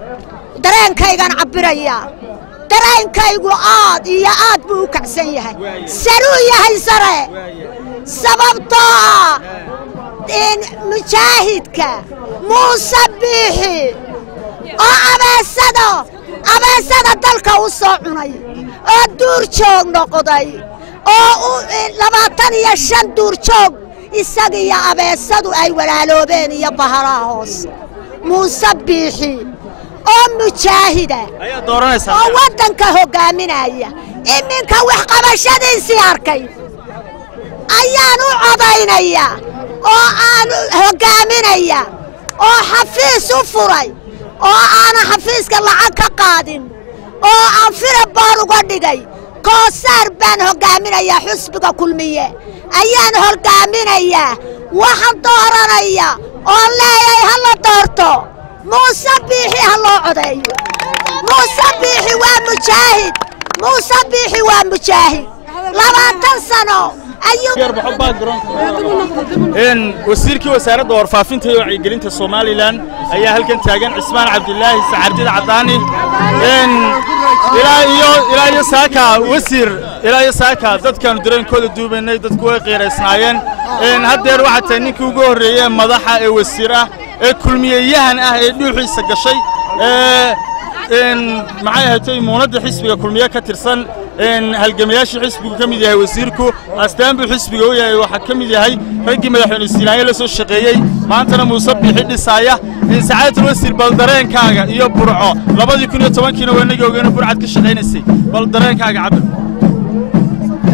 dareenkaygaan cabirayaa dareenkaygu aad iyo aad buu u kacsan yahay saruu yahay sare sababtoo ah mujaahidka muuse biixi oo abeesada dalka u soo cunay oo duurjoog noqday oo 25 duurjoog isagiyo abeesadu ay walaaloobeen iyo baharaha hoos muuse biixi oo mujaahida oo waddanka hogaaminaya iminka wax qabashadiisii arkay ayaan u codaynaya oo aan hogaaminaya oo xafiis u furay oo aan xafiiska lacag ka qaadin oo aan firaboor uga dhigay koosaar baan hogaaminaya xusbiga kulmiye ayaan hogaaminaya waxaan dooranaya oo leeyahay ha la doorto muuse biixi ha loo codeeyo muuse biixi waa mujaahid muuse biixi waa mujaahid 20 sano wasiirkii wasaaradda warfaafinta iyo wacyigelinta Soomaaliland ayaa halkan taagan Cismaan Cabdilaahi Saacardid Cadaani ilaa iyo saaka wasiir ilaa iyo saaka dadkan dareenkooda duubanay dadku way qeereysnaayeen haddeer waxa tahay ninkii ugu horeeyay madaxa ee wasiir ah ee kulmiyeyahan ah ee dhuuxiisa gashay maxay ahaatay muunada xisbiga kulmiye ka tirsan halgamayaashii xisbigu ka mid yahay wasiirku astaan buu xisbiga u yahay waxa ka mid yahay raggii madaxweyne Siinaaya la soo shaqeeyay maantana Muuse Biixi dhisaya saacadul wasiir bal dareenkaaga iyo burco 2010kiina wanaga ogeena burcad ka shaqeynaysay bal dareenkaaga cabir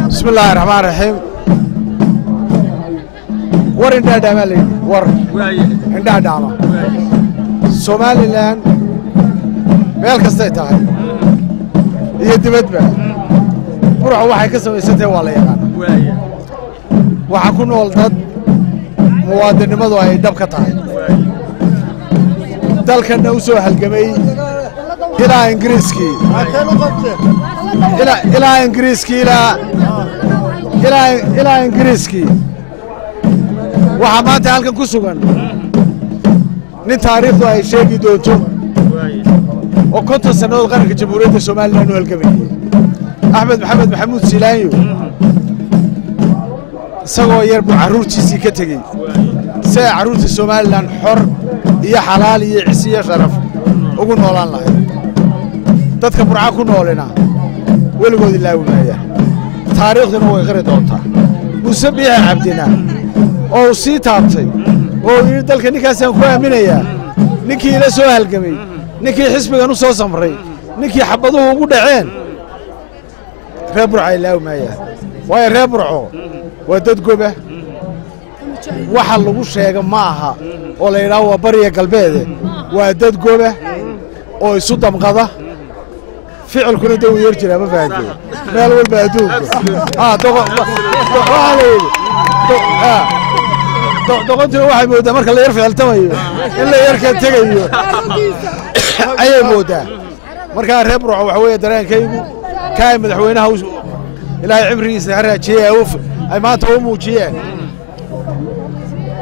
bismillaahir rahmaanir rahiim war indha dhaamay war indha dhaama Soomaaliland meel kasta tahay iyo dibadba burco waxay ka samaysatay waa la yaqaan waxa ku nool dad muwaadinimadu ay dhab ka tahay dalkana u soo halgamay ilaa Ingiriiskii ilaa Ingiriiskii waxa maanta halkan ku sugan nin taariikhdu ay sheegi doonto oo 50 sanadood qaranka jamhuuriyadda Soomaaliland u halgamay Axmed Maxamed Maxamuud Silaanyo isagoo yar buu caruurtiisii ka tegey si ay caruurta Soomaaliland xor iyo xalaal iyo cisi iyo sharaf ugu noolaan lahayd dadka burca ku noolina weligood ilaawinaya taariikhduna way qari doontaa Muuse Biixi Cabdina oo sii taabtay oo yiri dalka ninkaasaan ku aaminayaa ninkii la soo halgamay ninkii xisbigan u soo samray ninkii xabaduhu ugu dhaceen reer burca ilaawmaya way reer burco waa dad goba waxa lagu sheega ma aha oo la yiraahdo waa bariga galbeed waa dad goba oo isu damqada ficilkuna dad yar jira ma fahanteen meel walba adduunka doqontina waxay moodaa marka la yar ficiltamayo in la yar ka tagayo ayay moodaa marka reer burco waxa weeye dareenkaygu كاي مدحوينها إلهي عمري سهرها شيء أي ما تومو شيء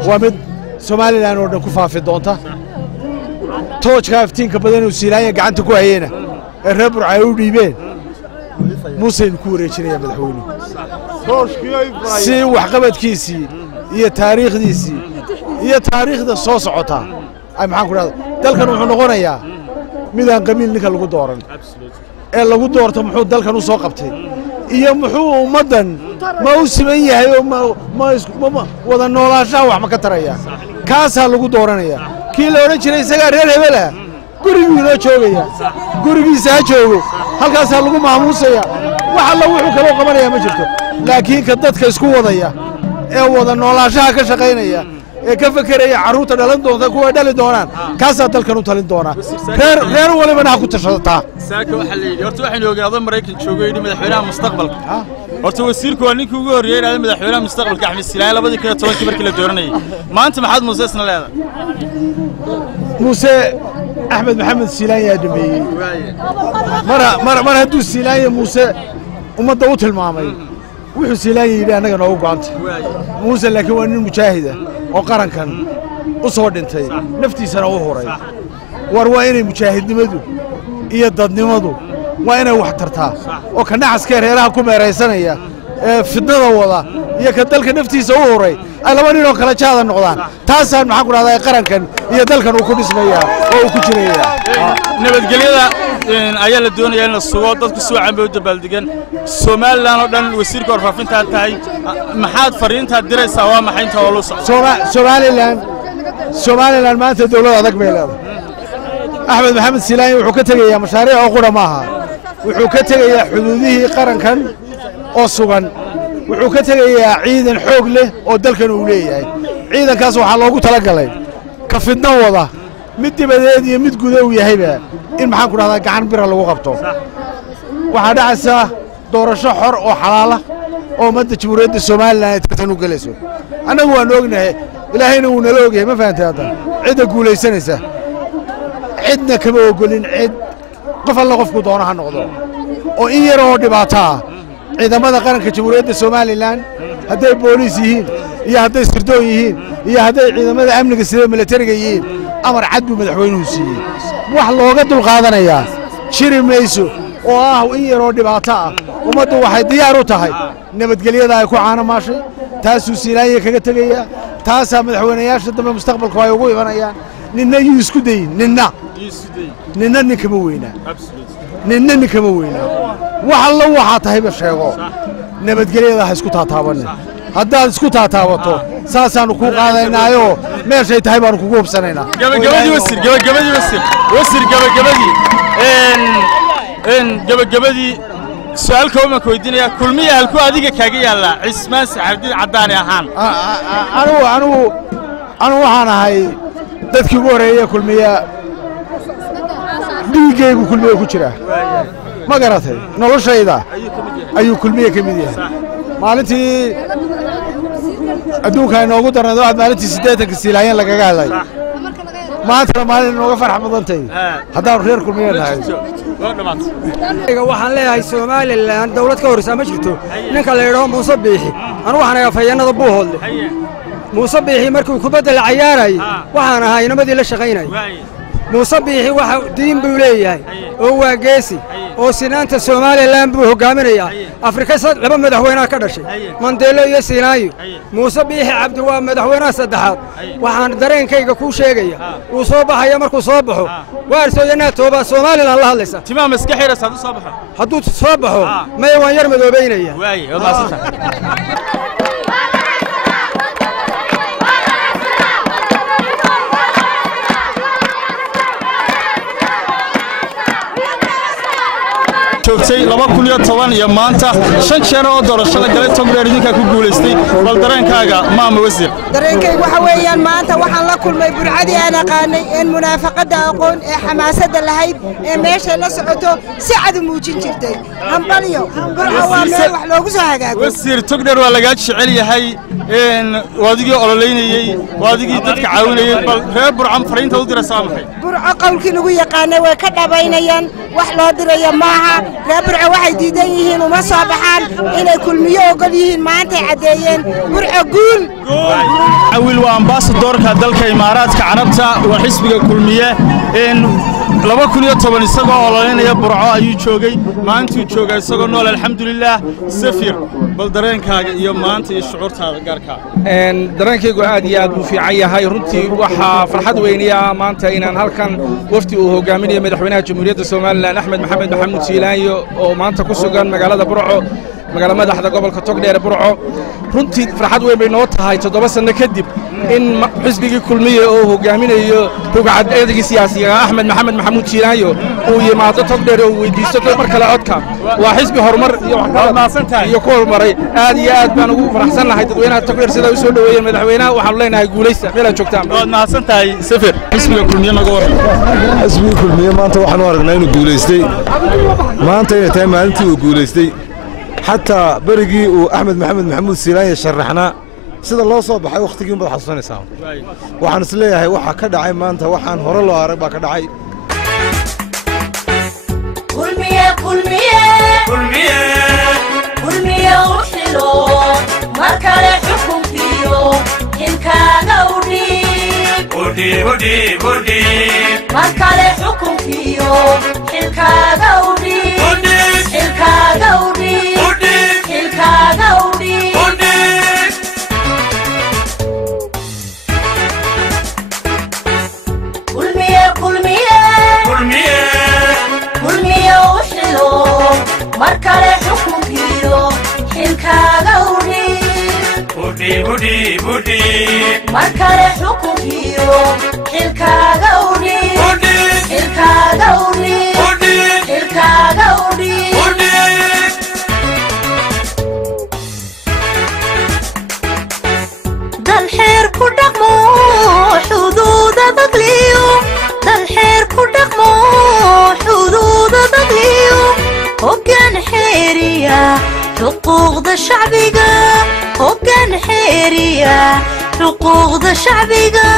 ومد سومالي لأنه نكوفا في الدونتا توش كافتين كبدين وسيلايا قعنتو كوهينا الربر عيودي بين موسين كوري شريا مدحويني سي وحقبت كيسي هي تاريخ ديسي هي تاريخ دا صوص عطا أي محان كورا دالكا نوحو نغونا يا ميدان قميل نكا لغو دوران ee lagu doorto muxuu dalkan u soo qabtay iyo muxuu ummadan ma u siman yahay oo ma wada noolaanshaha wax ma ka taraya kaasa lagu dooranaya kii la oran jiray isaga reer hebela gurigiisa joogaya gurigiisa joogo halkaas lagu maamuusaya waxa la wuxuu kala qabanaya ma jirto laakiin ka dadka isku wadaya ee wada noolaanshaha ka shaqeynaya ee ka fakaraya caruurta dhalan doonta kuwa dhali doonaan kaasa dalkan u talin doona reer waliba ku tashada saaka waxa la yiri horta waxaan ogaado Mareykan joogay madaxweynaha mustaqbalka horta wasiirku waa ninkii ugu horreeyay inaad madaxweynaha mustaqbalka Axmed Silaan 2012 markii la dooranayay maanta maxaad Muuse isna leedahay Muuse Axmed Maxamed Silaan yaa dhameeyay mar hadduu Silaan Muuse ummadda u tilmaamay wuxuu Silaan yidhi anaga noogu go'antay Muuse laakiin waa nin mujaahida oo qarankan u soo dhintay naftiisana u horay war waa inay mujaahidnimadu iyo dadnimadu waa inay wax tartaa oo ka nacaska reeraha ku meeraysanaya ee fidnada wada iyo ka dalka naftiisa u horay ay laba nin oo kala jaada noqdaan taasaan maxaan ku raadayay qarankan iyo dalkan uu ku dhismayaa oo uu ku jireeyaa nabadgelyada ayaa la doonayaa in la sugo dadku si wacan bay u dabaaldegan Soomaaliland oo dhan wasiirka warfaafinta tahay maxaad fariinta diraysaa waa maxay inta oo loo socdo Soomaaliland maanta dawlad adag bay leedahay Axmed Maxamed Silaan wuxuu ka tagayaa mashaariic oo qura maaha wuxuu ka tagayaa xuduudihii qarankan oo sugan wuxuu ka tagayaa ciidan xoog leh oo dalkan uu leeyahay ciidankaas waxaa loogu talagalay ka fidna wada mid dibadeed iyo mid gudaha uu yahayba in maxaan ku dhahdaa gacan bira lagu qabto waxaa dhacaysa doorasho xor oo xalaala oo ummadda jamhuuriyadda Soomaaliland ay tartan u galayso annagu waan ognahay ilaahayna wuu nala ogyahay ma fahantaa hadda cidda guulaysanaysa cidna kama ogolin cid qof alla qofku doona ha noqdo oo in yar oo dhibaato ah ciidamada qaranka jamhuuriyadda Soomaaliland hadday booliis yihiin iyo hadday sirdoon yihiin iyo hadday ciidamada amniga sida militariga yihiin amar cad buu madaxweynuhu siiyey wax looga dulqaadanayaa jiri mayso oo ah in yar oo dhibaato ah ummaddu waxay diyaar u tahay nabadgelyada ay ku caanamaashay taasuu Silaanye kaga tagayaa taasaa madaxweynayaasha dambe mustaqbalku ay ugu imanayaan ninna yuu isku dayin ninna ninkama weynaa ninna ninkama weynaa wax alla waxaa tahayba sheego nabadgelyada ha isku taataabanin haddaad isku taataabato saasaanu kuu qaadaynaayoo meeshay tahay baanu kugu hubsanaynaa gabagabadii su'aal kooban ku weydiinaya kulmiye halku adiga kaaga yaala Cismaan Saxardiin Cadaani ahaan anigu waxaan ahay dadkii ugu horeeyay kulmiye dhiigaygu kulmiye ku jira ma garatay noloshayda ayuu kulmiye ka mid yahay maalintii adduunka inoogu darnay waxaad maalintii 80 Silaayeen lagaga hadlay maanta maalin inooga farx badantay haddaanu reer kulmiye nahay waxaan leeyahay Soomaaliland dawlad ka horeysa ma jirto ninka la yiraahdo Muuse Biixi anu waxaan ahay afayeenada Buuhoodle Muuse Biixi markuu kubadda la ciyaaray waxaan ahay inamadii la shaqaynay Muuse Biixi waxa diin buu leeyahay oo waa geesi oo sinaanta Soomaaliland buu hogaaminayaa Afrika laba madaxweynaha ka dhashay Mandela iyo Silaanyo Muuse Biixi Cabdi waa madaxweynaha saddexaad waxaan dareenkayga ku sheegaya uu soo baxaya markuu soo baxo waarsooyana tooba Soomaaliland la hadlaysa timaam iska xiraysa hadduu soo baxo hadduu soo baxo may waan yar madoobeynaya waay wadaasanta joogtay 2010 iyo maanta 5 jeer oo doorashada galay Togdheer idinka ku guuleystay bal dareenkaaga maama wasiir dareenkaygu waxa weeyaan maanta waxaan la kulmay burcadii aan aqaanay in munaafaqada aqoon ee xamaasada lahayd ee meesha la socoto si cad u muujin jirtay hambaliyo burca waa meel wax loogu soo hagaago wasiir Togdheer waa laga jecel yahay waadigii ololeynayay waadigii dadka caawinayay bal reer burcam fariinta u diraysaa maxay burco qowlkii lagu yaqaanay way ka dhabaynayaan wax loo dirayo maaha reer burco waxay diidan yihiin uma soo baxaan inay kulmiyo ogol yihiin maanta ay cadeeyeen burco guul awil waa ambassadorka dalka Imaaraadka Carabta waa xisbiga kulmiye 2010 isagoo ololeynaya burco ayuu joogay maanta jooga isagoo nool alxamdulillah safir bal dareenkaaga iyo maanta iyo shucuurtaada gaarka dareenkaygu aad iyo aad u fiican yahay runtii waxa farxad weynaya maanta inaan halkan wafdi uu hogaaminayo madaxweynaha jamhuuriyadda Soomaaliland Axmed Maxamed Maxamuud Silaanyo oo maanta ku sugan magaalada Burco magaalada madaxda gobolka Togdheer Burco runtii farxad weyn bay noo tahay 7 sano kadib in xisbigii kulmiye oo hogaaminayo rugcadayadii siyaasiga Axmed Maxamed Maxamuud Silaanyo uu yimaado Togdheer oo weydiisto mar kale codka waa xisbi horumar iyo waxqabad iyo ku horumaray aad iyo aad baan ugu faraxsanahay dadweynaha Togdheer sida uu soo dhaweeyay madaxweynaha waxaan leenahay guuleysta meel aad joogtaan waad mahadsantahay safir xisbiga kulmiye naga waran xisbiga kulmiye maanta waxaan u aragnaa inuu guuleystay maanta inay tahay maalintii uu guuleystay xataa berigii uu axmed maxamed maxamuud siilaanya sharaxnaa sida loo soo baxay wakhtigii unbaad xasuusanaysaa waxaan is leeyahay waxa ka dhacay maanta waxaan hore loo arag baa ka dhacay kulmiye u xilo mar kale xukunkiyo xilkaaga udhiib mar kale xukunkiyo xilkaaga udhiib xilkaaga udhiib xilkaaga udhiib kulmiye u xilo mar kale xukunkiyo xilkaaga udhiib mar kale xukunkiyo xilkaaga udhiib xilkaaga udhiib xilkaaga udhiib dal xeer ku dhaqmo xuduuda dagliyo dal xeer ku dhaqmo xuduuda dagliyo hoggaan xeeriya xuquuqda shacbiga hoggaan xeeriya xuquuqda shacbiga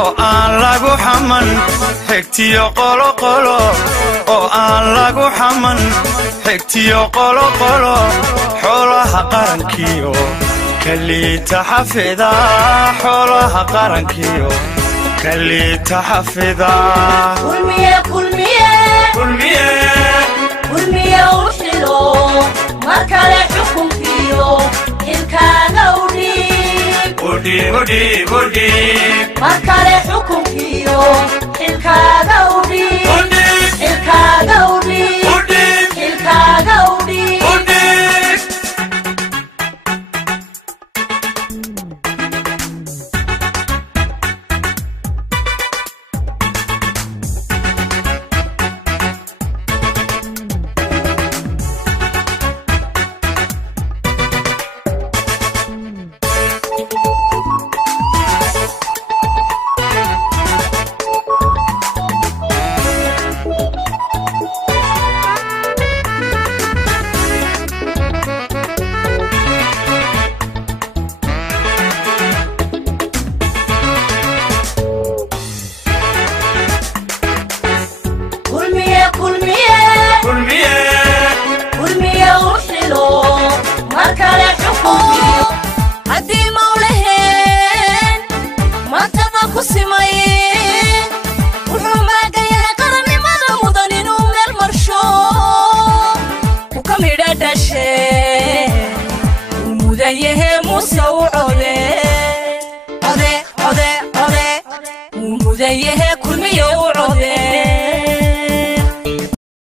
oo aan lagu xaman xigtiyo qoloqolo oo aan lagu xaman xigtiyo qoloqolo xoolaha qarankiyo kaliita xafida xoolaha qarankiyo kaliita xafida kulmiye u xilo mar kale xukunkiyo xilkaaga udhiib mar kale xukunkiyo xilkaaga udhiib